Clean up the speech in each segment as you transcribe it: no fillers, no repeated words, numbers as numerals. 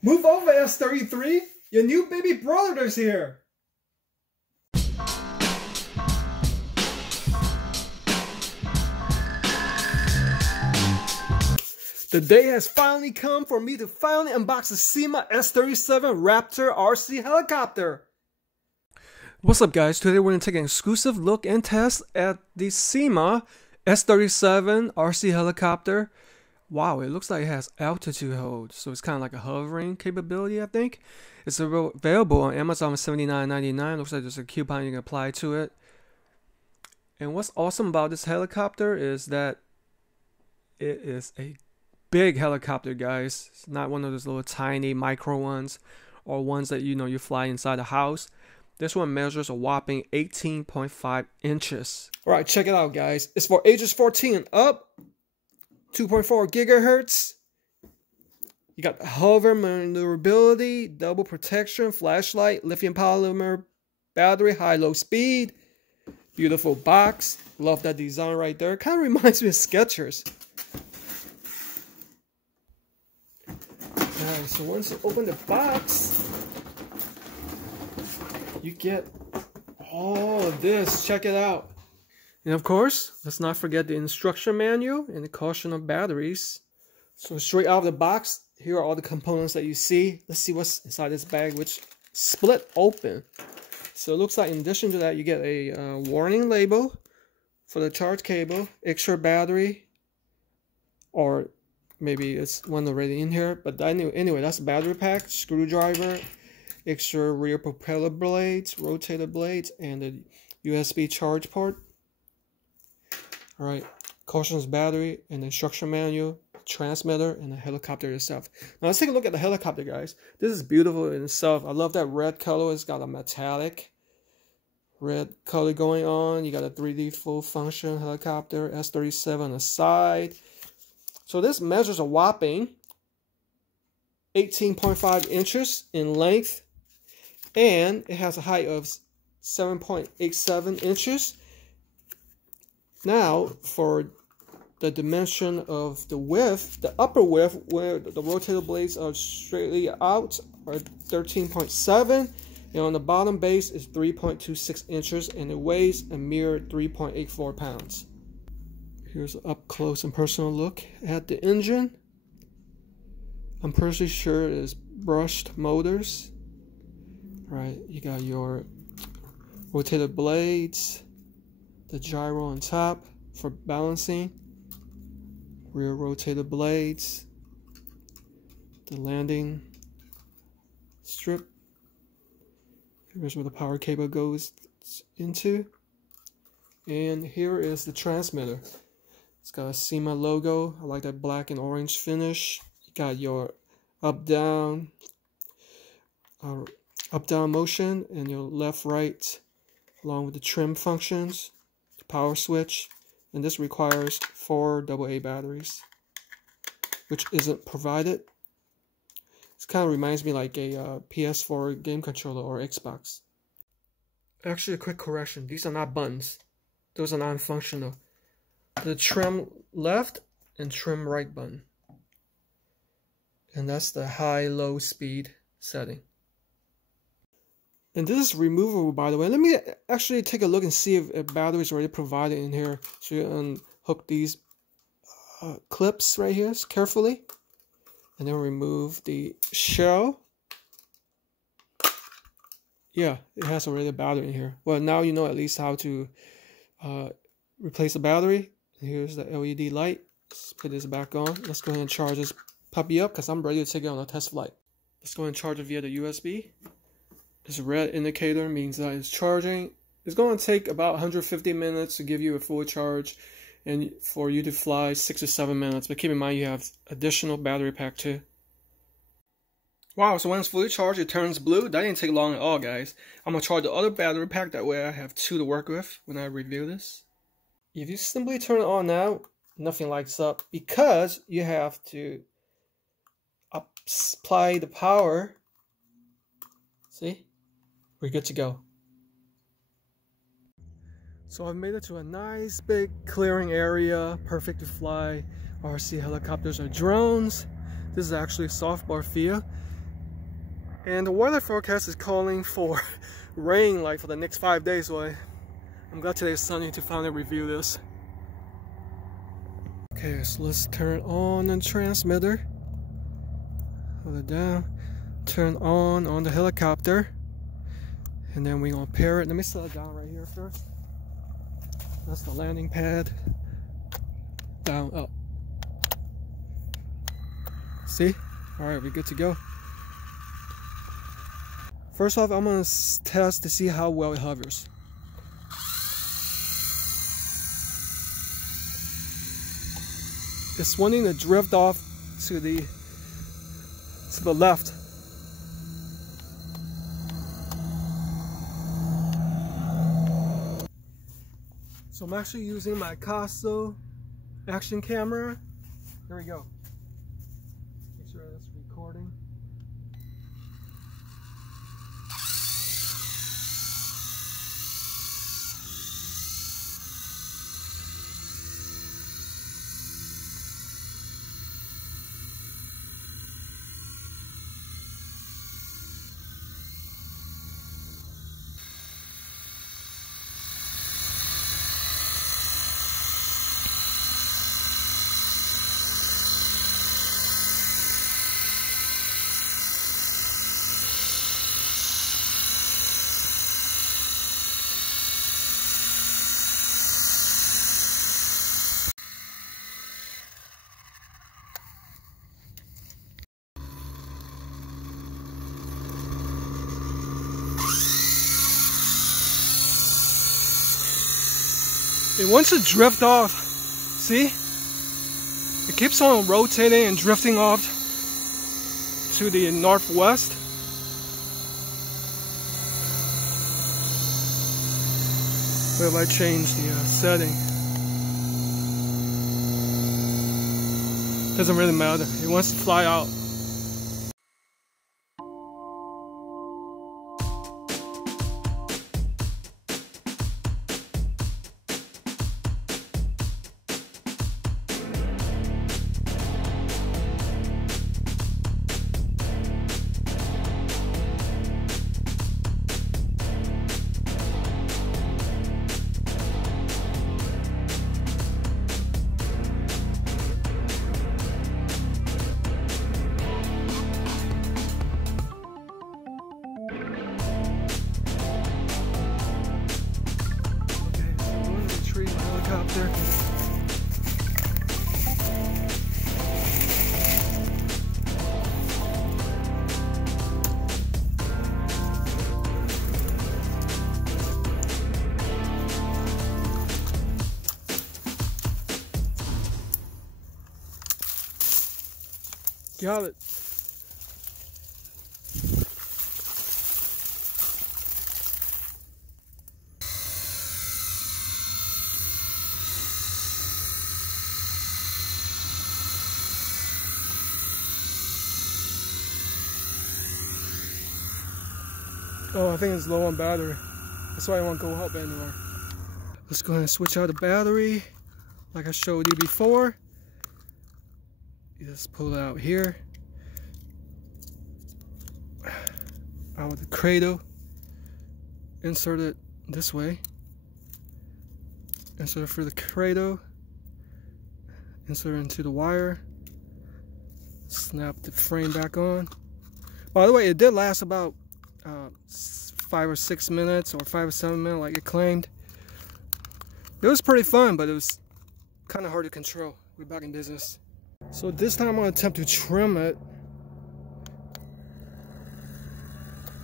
Move over, S33! Your new baby brother is here! The day has finally come for me to finally unbox the SEMA S37 Raptor RC helicopter. What's up guys, today we're going to take an exclusive look and test at the SEMA S37 RC helicopter. Wow, it looks like it has altitude hold, so it's kind of like a hovering capability, I think. It's available on Amazon for $79.99. Looks like there's a coupon you can apply to it. And what's awesome about this helicopter is that it is a big helicopter, guys. It's not one of those little tiny micro ones or ones that you fly inside a house. This one measures a whopping 18.5 inches. All right, check it out, guys. It's for ages 14 and up. 2.4 gigahertz. You got hover maneuverability, double protection, flashlight, lithium polymer battery, high-low speed. Beautiful box. Love that design right there. Kind of reminds me of Skechers. Alright, so once you open the box, you get all of this. Check it out. And of course, let's not forget the instruction manual and the caution of batteries. So straight out of the box, here are all the components that you see. Let's see what's inside this bag, which split open. So it looks like in addition to that, you get a warning label for the charge cable, extra battery, or maybe it's one already in here. But anyway, that's a battery pack, screwdriver, extra rear propeller blades, rotator blades, and a USB charge port. Alright, cautions battery and instruction manual, transmitter, and the helicopter itself. Now let's take a look at the helicopter, guys. This is beautiful in itself. I love that red color. It's got a metallic red color going on. You got a 3D full function helicopter, S37 on the side. So this measures a whopping 18.5 inches in length, and it has a height of 7.87 inches. Now, for the dimension of the width, the upper width, where the rotator blades are straightly out, are 13.7, and on the bottom base is 3.26 inches, and it weighs a mere 3.84 pounds. Here's an up close and personal look at the engine. I'm pretty sure it is brushed motors. Right, you got your rotator blades, the gyro on top for balancing, rear rotator blades, the landing strip. Here's where the power cable goes into. And here is the transmitter. It's got a SEMA logo. I like that black and orange finish. You got your up-down motion and your left-right along with the trim functions. Power switch, and this requires 4 AA batteries, which isn't provided. This kind of reminds me like a PS4 game controller or Xbox. Actually, a quick correction, these are not buttons. Those are non-functional. The trim left and trim right button, and that's the high-low speed setting. And this is removable, by the way. Let me actually take a look and see if a battery is already provided in here. So you unhook these clips right here carefully, and then remove the shell. Yeah, it has already a battery in here. Well, now you know at least how to replace the battery. Here's the LED light. Let's put this back on. Let's go ahead and charge this puppy up because I'm ready to take it on a test flight. Let's go ahead and charge it via the USB. This red indicator means that it's charging. It's going to take about 150 minutes to give you a full charge and for you to fly 6 to 7 minutes. But keep in mind you have additional battery pack too. Wow, so when it's fully charged, it turns blue. That didn't take long at all, guys. I'm going to charge the other battery pack. That way I have 2 to work with when I review this. If you simply turn it on now, nothing lights up because you have to apply the power. See? We're good to go. So I've made it to a nice big clearing area, perfect to fly RC helicopters or drones. This is actually a softball field. And the weather forecast is calling for rain like for the next 5 days, so I'm glad today is sunny to finally review this. Okay, so let's turn on the transmitter. Hold it down. Turn on the helicopter. And then we're gonna pair it. Let me set it down right here first. That's the landing pad. Down, up. See? Alright, we're good to go. First off, I'm gonna test to see how well it hovers. It's wanting to drift off to the left. So I'm actually using my Kosso action camera. Here we go. Make sure that's recording. It wants to drift off. See? It keeps on rotating and drifting off to the northwest. What if I change the setting? Doesn't really matter. It wants to fly out. Helicopter. Got it. Oh, I think it's low on battery. That's why I won't go up anymore. Let's go ahead and switch out the battery like I showed you before. You just pull it out here. Out with the cradle. Insert it this way. Insert it through the cradle. Insert it into the wire. Snap the frame back on. By the way, it did last about 5 or 6 minutes or 5 or 7 minutes like it claimed. It was pretty fun, but it was kind of hard to control. We're back in business. So this time I'm going to attempt to trim it.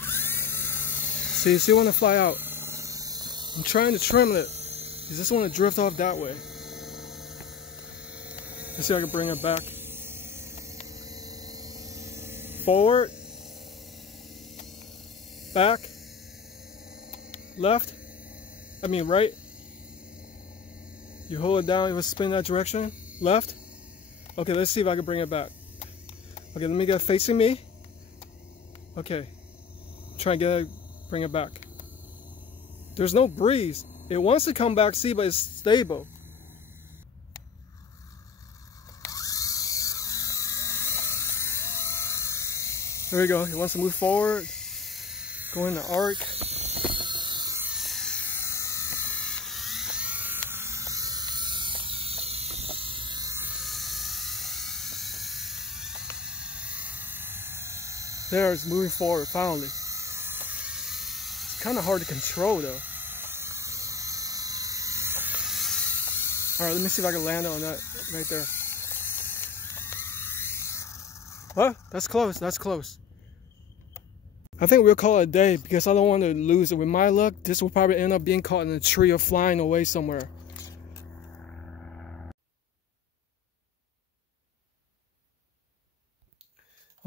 See, I want to fly out. I'm trying to trim it. I just want to drift off that way. Let's see if I can bring it back. Forward. Back. Left. Right. You hold it down, it will spin that direction. Left. Okay, let's see if I can bring it back. Okay, let me get it facing me. Okay. Try and get it, bring it back. There's no breeze. It wants to come back, see, but it's stable. There we go. He wants to move forward. Go in the arc. There, it's moving forward finally. It's kind of hard to control though. Alright, let me see if I can land on that right there. Oh, that's close, that's close. I think we'll call it a day because I don't want to lose it. With my luck, this will probably end up being caught in a tree or flying away somewhere.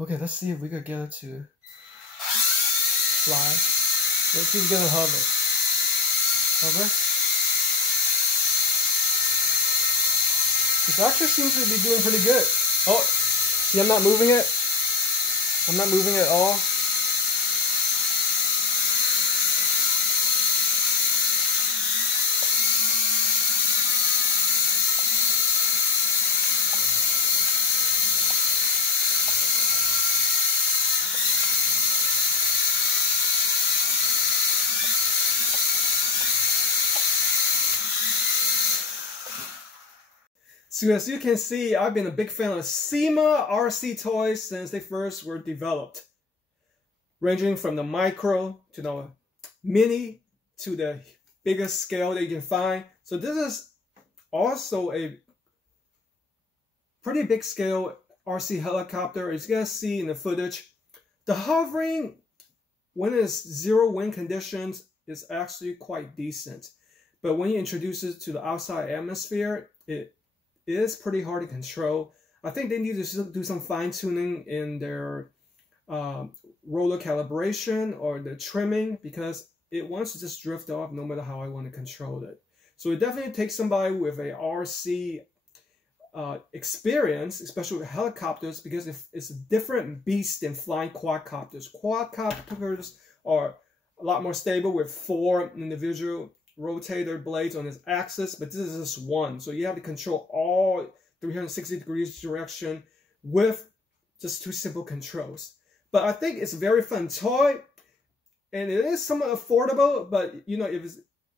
Okay, let's see if we could get it to fly. Let's see if we can hover. Hover. This actually seems to be doing pretty good. Oh, see, I'm not moving it. I'm not moving it at all. So as you can see, I've been a big fan of Syma RC toys since they first were developed. Ranging from the micro to the mini to the biggest scale that you can find. So this is also a pretty big scale RC helicopter. As you guys see in the footage, the hovering when it's zero wind conditions is actually quite decent. But when you introduce it to the outside atmosphere, it is pretty hard to control. I think they need to do some fine-tuning in their roller calibration or the trimming because it wants to just drift off no matter how I want to control it. So it definitely takes somebody with a RC experience, especially with helicopters, because it's a different beast than flying quadcopters. Quadcopters are a lot more stable with 4 individual rotator blades on its axis, but this is just one. So you have to control all 360 degrees direction with just 2 simple controls. But I think it's a very fun toy, and it is somewhat affordable. But you know,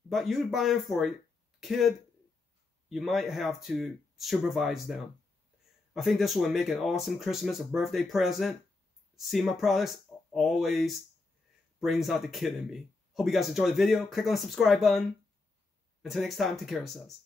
but you buy it for a kid, you might have to supervise them. I think this will make an awesome Christmas or birthday present. Syma products always brings out the kid in me. Hope you guys enjoyed the video. Click on the subscribe button. Until next time, take care of yourselves.